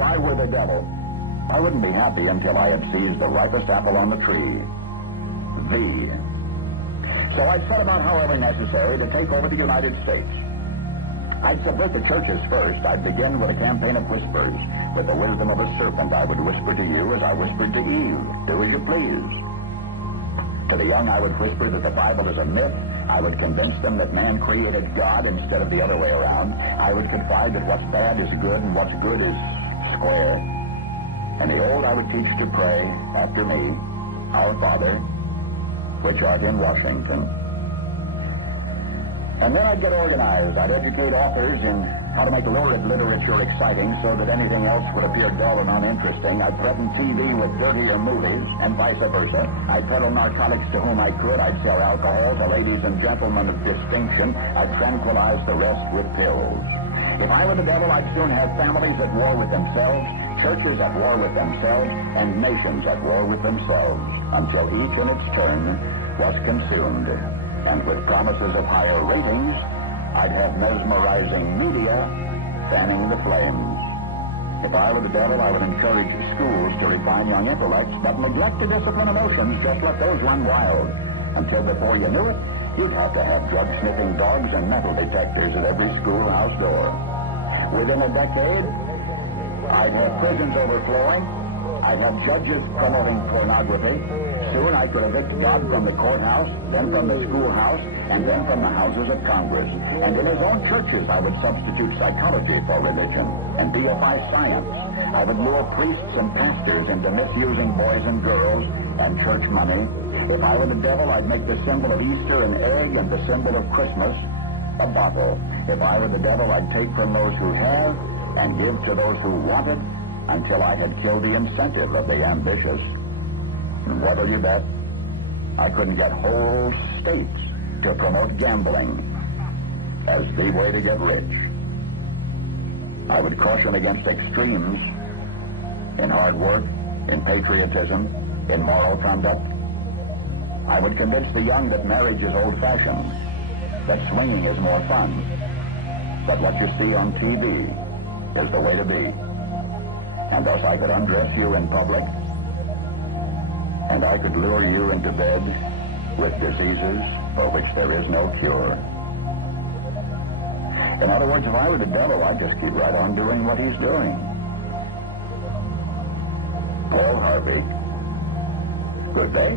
if I were the devil, I wouldn't be happy until I had seized the ripest apple on the tree. Thee. So I'd set about, however necessary, to take over the United States. I'd subvert the churches first. I'd begin with a campaign of whispers. With the wisdom of a serpent, I would whisper to you as I whispered to Eve. Do as you please. To the young, I would whisper that the Bible is a myth. I would convince them that man created God instead of the other way around. I would confide that what's bad is good and what's good is square. And the old I would teach to pray after me, Our Father, which art in Washington. And then I'd get organized. I'd educate authors in how to make lurid literature exciting so that anything else would appear dull and uninteresting. I'd threaten TV with dirtier movies and vice versa. I'd peddle narcotics to whom I could. I'd sell alcohol to ladies and gentlemen of distinction. I'd tranquilize the rest with pills. If I were the devil, I'd soon have families at war with themselves, churches at war with themselves, and nations at war with themselves, until each in its turn was consumed. And with promises of higher ratings, I'd have mesmerizing media fanning the flames. If I were the devil, I would encourage schools to refine young intellects, but neglect to discipline emotions, just let those run wild. Until before you knew it, you'd have to have drug-sniffing dogs and metal detectors at every schoolhouse door. Within a decade, I'd have prisons overflowing. I'd have judges promoting pornography. Soon I could evict God from the courthouse, then from the schoolhouse, and then from the houses of Congress. And in his own churches, I would substitute psychology for religion and deify science. I would lure priests and pastors into misusing boys and girls and church money. If I were the devil, I'd make the symbol of Easter an egg and the symbol of Christmas a bottle. If I were the devil, I'd take from those who have and give to those who want it until I had killed the incentive of the ambitious. And what'll you bet? I couldn't get whole states to promote gambling as the way to get rich. I would caution against extremes in hard work, in patriotism, in moral conduct. I would convince the young that marriage is old-fashioned, that swinging is more fun, that what you see on TV is the way to be. And thus I could undress you in public, and I could lure you into bed with diseases for which there is no cure. In other words, if I were the devil, I'd just keep right on doing what he's doing. Paul Harvey. Good day.